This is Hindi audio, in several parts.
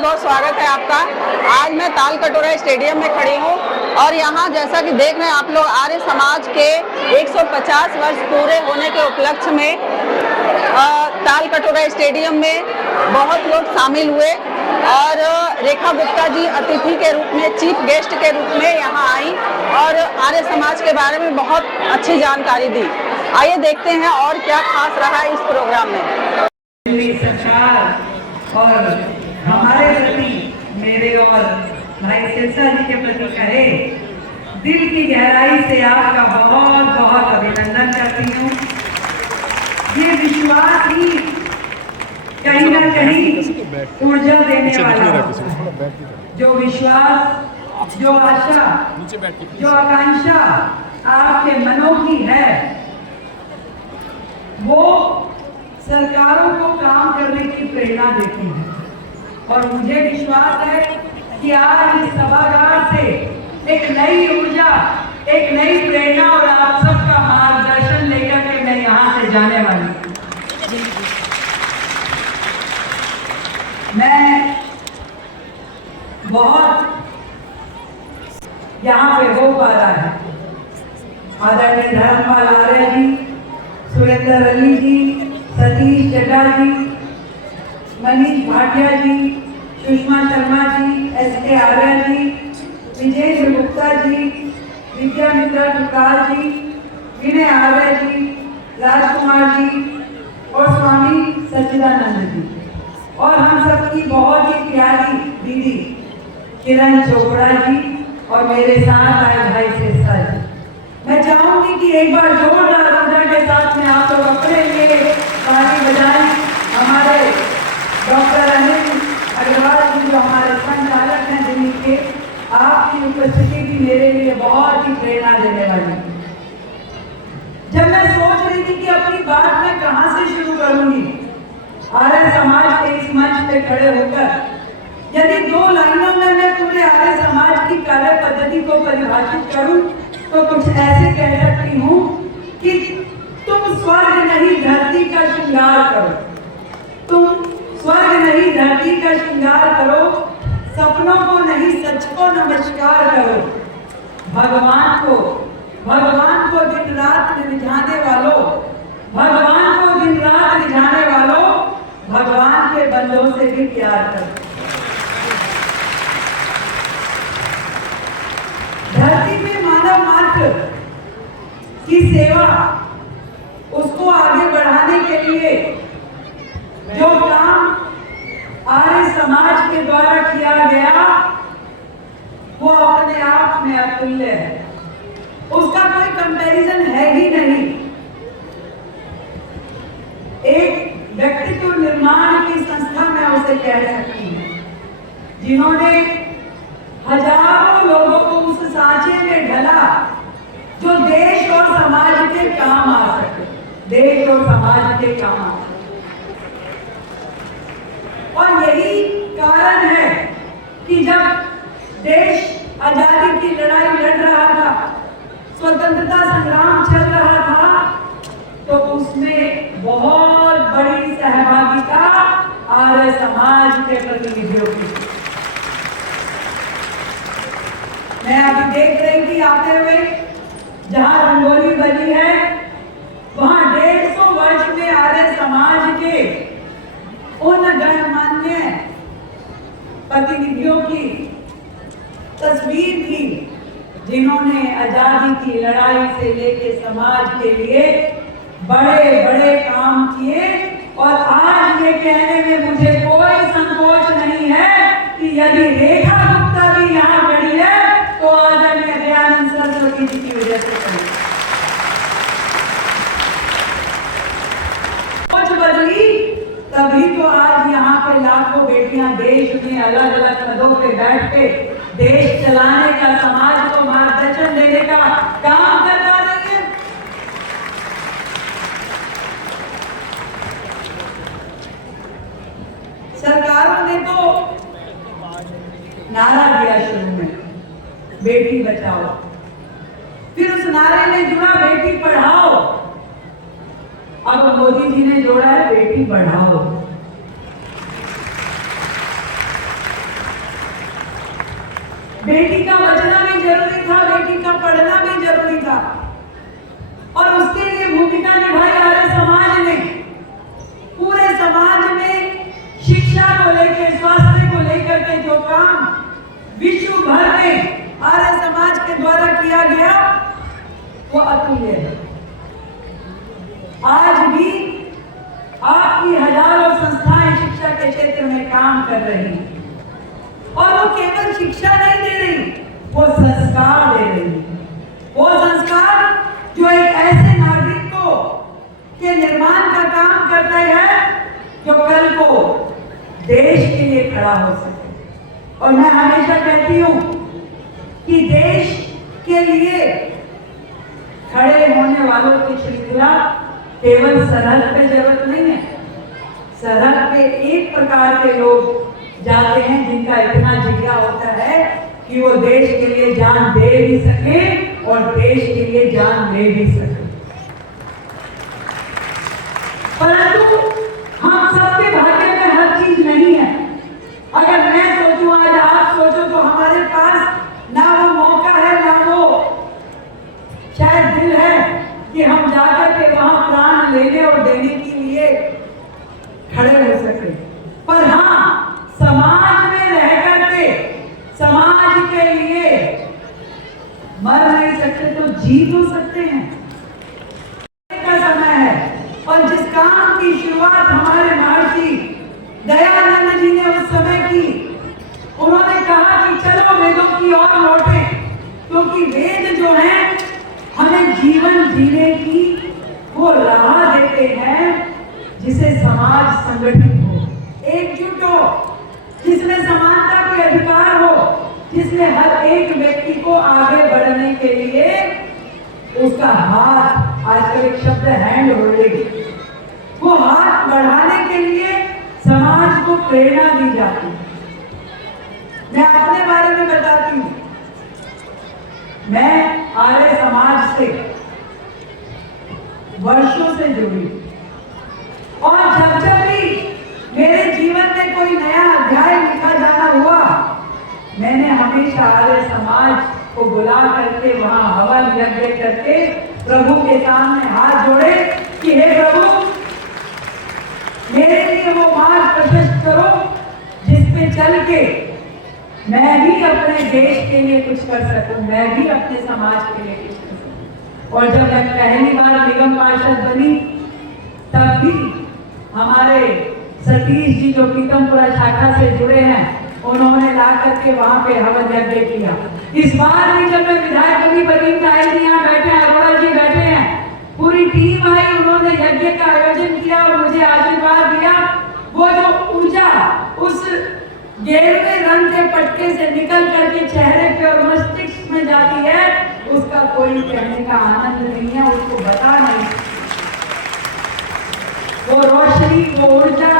बहुत स्वागत है आपका। आज मैं ताल कटोरा स्टेडियम में खड़ी हूँ और यहाँ जैसा कि देख रहे हैं आप लोग, आर्य समाज के 150 वर्ष पूरे होने के उपलक्ष्य में ताल कटोरा स्टेडियम में बहुत लोग शामिल हुए और रेखा गुप्ता जी अतिथि के रूप में, चीफ गेस्ट के रूप में यहाँ आई और आर्य समाज के बारे में बहुत अच्छी जानकारी दी। आइए देखते हैं और क्या खास रहा है इस प्रोग्राम में। सरकार और हमारे प्रति, मेरे और भाई सिरसा जी के प्रति कहे, दिल की गहराई से आपका बहुत बहुत अभिनंदन करती हूँ। ये विश्वास ही कहीं ना कहीं ऊर्जा देने वाला है। जो विश्वास, जो आशा, जो आकांक्षा आपके मनों की है, वो सरकारों को काम करने की प्रेरणा देती है। और मुझे विश्वास है कि आज इस सभागार से एक नई ऊर्जा, एक नई प्रेरणा और आप सबका मार्गदर्शन लेकर के मैं यहाँ से जाने वाली हूँ। मैं बहुत यहाँ पे हो पा रहा है। आदरणीय धर्मपाल आर्य जी, सुरेंद्र अली जी, सतीश चड्डा जी, मनीष भाटिया जी, सुषमा शर्मा जी, एस.के. आर्य जी, विजेंद्र गुप्ता जी, विद्या मित्रा टुकार जी, विनय आर्य जी, राजकुमार जी और स्वामी सच्चिदानंद जी, और हम सबकी बहुत ही प्यारी दीदी किरण चोपड़ा जी और मेरे साथ आए भाई सिरसा जी। मैं चाहूंगी कि एक बार जोरदार ऊर्जा के साथ में आप लोग अपने लिए ताली बजाएं। हमारे डॉक्टर अनिल अग्रवाल जी जो हमारे संचालक हैं दिल्ली के, आपकी उपस्थिति भी मेरे लिए बहुत ही प्रेरणा देने वाली है। जब मैं सोच रही थी कि अपनी बात मैं कहाँ से शुरू करूंगी, आर्य समाज के इस मंच पे खड़े होकर यदि 2 लाइनों में मैं पूरे आर्य समाज की कार्य पद्धति को परिभाषित करूं तो कुछ ऐसे कह सकती हूँ कि तुम स्वर्ग नहीं धरती का श्रृंगार करो, तुम स्वर्ग नहीं धरती का श्रृंगार करो, सपनों को नहीं सच को नमस्कार करो, भगवान को दिन रात रिझाने वालों, भगवान को दिन रात रिझाने वालों, भगवान के बंदों से भी प्यार करो। धरती में मानव मात्र की सेवा, उसको आगे बढ़ाने के लिए जो काम आर्य समाज के द्वारा किया गया वो अपने आप में अतुल्य है, उसका कोई कंपैरिजन है ही नहीं। एक व्यक्तित्व निर्माण की संस्था मैं उसे कह सकती हूँ, जिन्होंने हजारों लोगों को उस सांचे में ढला जो देश और समाज के काम आ सके, देश और समाज के काम आ सके। और यही कारण है कि जब देश आजादी की लड़ाई लड़ रहा था, स्वतंत्रता संग्राम चल रहा था, तो उसमें बहुत बड़ी सहभागिता आर्य समाज के प्रतिनिधियों की। मैं अभी देख रही थी आते हुए, जहां रंगोली बनी है वहां 150 वर्ष में आर्य समाज के उन गणमान्य प्रतिनिधियों की तस्वीर थी जिन्होंने आजादी की लड़ाई से लेकर समाज के लिए बड़े बड़े काम किए। और आज ये कहने में मुझे कोई संकोच नहीं है कि यदि रेखा गुप्ता भी यहाँ खड़ी है तो आदरणीय दयानंद सरस्वती जी की वजह से खड़ी। सोच बदली तभी तो आज यहाँ पे लाखों बेटियां देश में अलग अलग पदों पे बैठ के देश चलाने का, समाज को मार्गदर्शन देने का काम कर पा रही है। सरकारों ने तो नारा दिया शुरू में, बेटी बचाओ, फिर उस नारे में जुड़ा बेटी पढ़ाओ, अब मोदी जी ने जोड़ा है बेटी बढ़ाओ। बेटी का बचना भी जरूरी था, बेटी का पढ़ना भी जरूरी था, और उसके लिए भूमिका निभाई आर्य समाज ने। पूरे समाज में शिक्षा को लेकर, स्वास्थ्य को लेकर के जो काम विश्व भर में आर्य समाज के द्वारा किया गया वो अतुल्य है। आज भी आपकी हजारों संस्थाएं शिक्षा के क्षेत्र में काम कर रही हैं, और वो केवल शिक्षा नहीं दे रही, वो संस्कार दे रही है। वो संस्कार जो एक ऐसे नागरिक को के निर्माण का काम करते हैं जो कल को देश के लिए खड़ा हो सके। और मैं हमेशा कहती हूँ कि देश के लिए खड़े होने वालों की श्रृंखला केवल सरहद पे जरूरत नहीं है। सरहद पे एक प्रकार के लोग जाते हैं जिनका इतना जिगरा होता है कि वो देश के लिए जान दे भी सके और देश के लिए जान ले भी सके। परंतु हम सबके भाग्य में हर चीज नहीं है। अगर मैं सोचूं, आज आप सोचो, तो हमारे पास ना वो मौका है, ना वो शायद दिल है कि हम जाकर के वहां प्राण लेने और देने के लिए खड़े हो सके। पर हाँ, समाज में रह करके समाज के लिए मर नहीं सकते तो जी तो सकते हैं। का समय है, और जिस काम की शुरुआत हमारे महर्षि दयानंद जी ने उस समय की, उन्होंने कहा कि चलो वेदों की ओर लौटे, क्योंकि वेद जो हैं हमें जीवन जीने की वो राह देते हैं जिसे समाज संगठित हो, एकजुट हो, जिसमें समानता के अधिकार हो, जिसमें हर एक व्यक्ति को आगे बढ़ने के लिए उसका हाथ, आजकल एक शब्द हैंड होल्डिंग, वो हाथ बढ़ाने के लिए समाज को प्रेरणा दी जाती है। मैं अपने बारे में बताती हूँ। मैं आर्य समाज से वर्षों से जुड़ी, और जब भी मेरे जीवन में कोई नया अध्याय लिखा जाना हुआ, मैंने हमेशा आर्य समाज को बुला करके वहां हवन यज्ञ करके प्रभु के सामने हाथ जोड़े कि हे प्रभु, मेरे लिए वो मार्ग प्रशस्त करो जिस पे चल के मैं भी अपने देश के लिए कुछ कर सकूं, मैं भी अपने समाज के लिए कुछ कर सकूं। और जब मैं पहली बार निगम पार्षद बनी, तब भी हमारे सतीश जी जो पीतमपुरा शाखा से जुड़े हैं, उन्होंने ला करके वहां पे हवन यज्ञ किया। इस बार भी जब मैं विधायक बनी, प्रवीण ताई जी यहाँ बैठे हैं, अरोड़ा जी बैठे हैं, पूरी टीम आई, उन्होंने यज्ञ का आयोजन किया और मुझे आशीर्वाद दिया। वो जो ऊर्जा उस गेरुए रंग के पटके से निकल करके चेहरे पे और मस्तिष्क में जाती है, उसका कोई कहने का आनंद नहीं है, उसको बता नहीं। वो रोशनी, वो ऊर्जा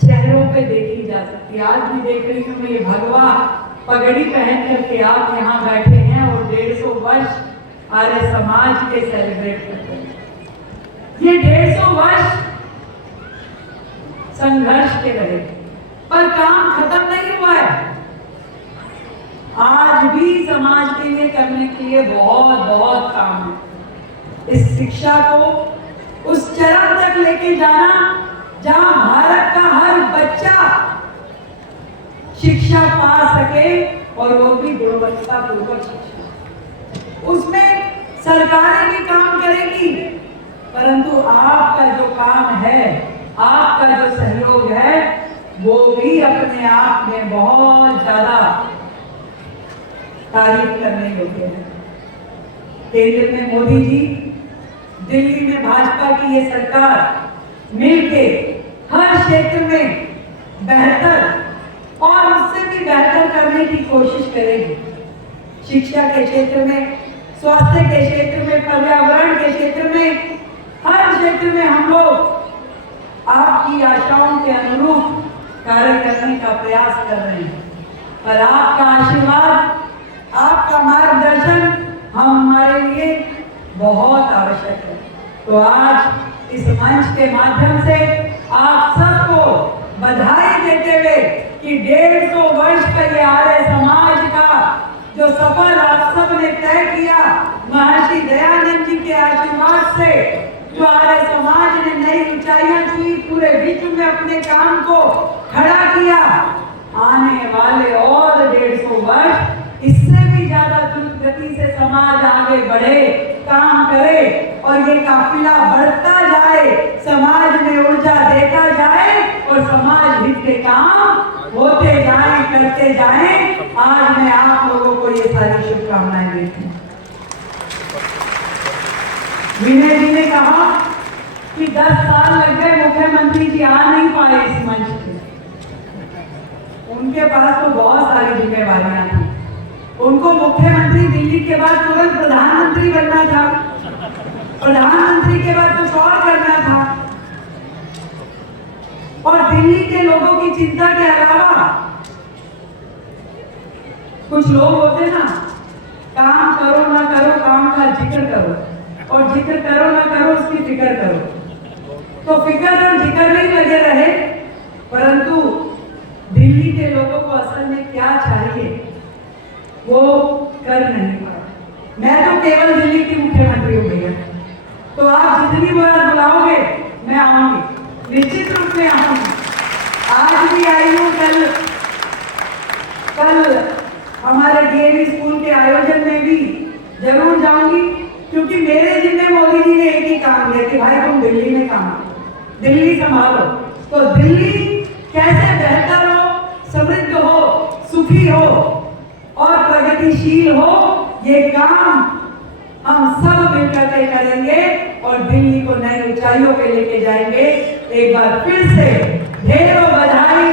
चेहरों पे देखी जा सकती है। आज भी देख रही हूँ, ये भगवा पगड़ी पहन करके आप यहाँ बैठे हैं और 150 वर्ष आर्य समाज के सेलिब्रेट करते हैं। ये 150 वर्ष संघर्ष के रहे, पर काम खत्म नहीं हुआ है। आज भी समाज के लिए करने के लिए बहुत बहुत काम है। इस शिक्षा को उस चरम तक लेके जाना जहां भारत का हर बच्चा शिक्षा पा सके, और वो भी गुणवत्तापूर्वक शिक्षा। उसमें सरकारें भी काम करेगी, परंतु आपका जो काम है, आपका जो सहयोग है, वो भी अपने आप में बहुत ज्यादा तारीफ करने योग्य है। केंद्र में मोदी जी, दिल्ली में भाजपा की ये सरकार मिलके हर क्षेत्र में बेहतर और उससे भी बेहतर करने की कोशिश करेगी। शिक्षा के क्षेत्र में, स्वास्थ्य के क्षेत्र में, पर्यावरण के क्षेत्र में, हर क्षेत्र में हम लोग आपकी आशाओं के अनुरूप कार्य करने का प्रयास कर रहे हैं। पर आपका आशीर्वाद, आपका मार्गदर्शन हमारे लिए बहुत आवश्यक है। तो आज इस मंच के माध्यम से आप सबको बधाई देते हुए कि 150 वर्ष का ये आर्य समाज का जो सफर आप सब ने तय किया, महर्षि दयानंद जी के आशीर्वाद से जो आर्य समाज ने नई ऊंचाइयां छुई, पूरे विश्व में अपने काम को खड़ा किया, आने वाले और 150 वर्ष इससे भी ज्यादा द्रुत गति से समाज आगे बढ़े, काम करे और ये काफिला बढ़ता जाए, समाज में ऊर्जा देता जाए और समाज हित के काम होते जाएं, करते जाएं। आज मैं आप लोगों को ये सारी शुभकामनाएं देती हूँ। विनय जी ने कहा कि 10 साल लग गए, मुख्यमंत्री जी आ नहीं पाए इस मंच पे। उनके पास तो बहुत सारी जिम्मेवारियां थी। उनको मुख्यमंत्री दिल्ली के बाद तुरंत प्रधानमंत्री बनना था, प्रधानमंत्री के बाद कुछ और करना था, और दिल्ली के लोगों की चिंता के अलावा कुछ लोग होते ना, काम करो ना करो, काम का जिक्र करो, और जिक्र करो ना करो उसकी फिक्र करो। तो फिक्र और जिक्र नहीं लगे रहे, परंतु दिल्ली के लोगों को असल में क्या चाहिए वो कर नहीं पाए। मैं तो केवल दिल्ली की मुख्यमंत्री हूँ भैया, तो आप जितनी बार बुलाओगे मैं आऊंगी, निश्चित रूप में आऊंगी। आज भी आई हूँ, कल हमारे डीएवी स्कूल के आयोजन में भी जरूर जाऊंगी, क्योंकि मेरे जिम्मे मोदी जी ने एक ही काम दिया कि भाई तुम दिल्ली में काम करो, दिल्ली संभालो। तो दिल्ली कैसे बेहतर हो, समृद्ध हो, सुखी हो और प्रगतिशील हो, ये काम हम सब मिलकर के करेंगे और दिल्ली को नई ऊंचाइयों पे लेके जाएंगे। एक बार फिर से ढेरों बधाई।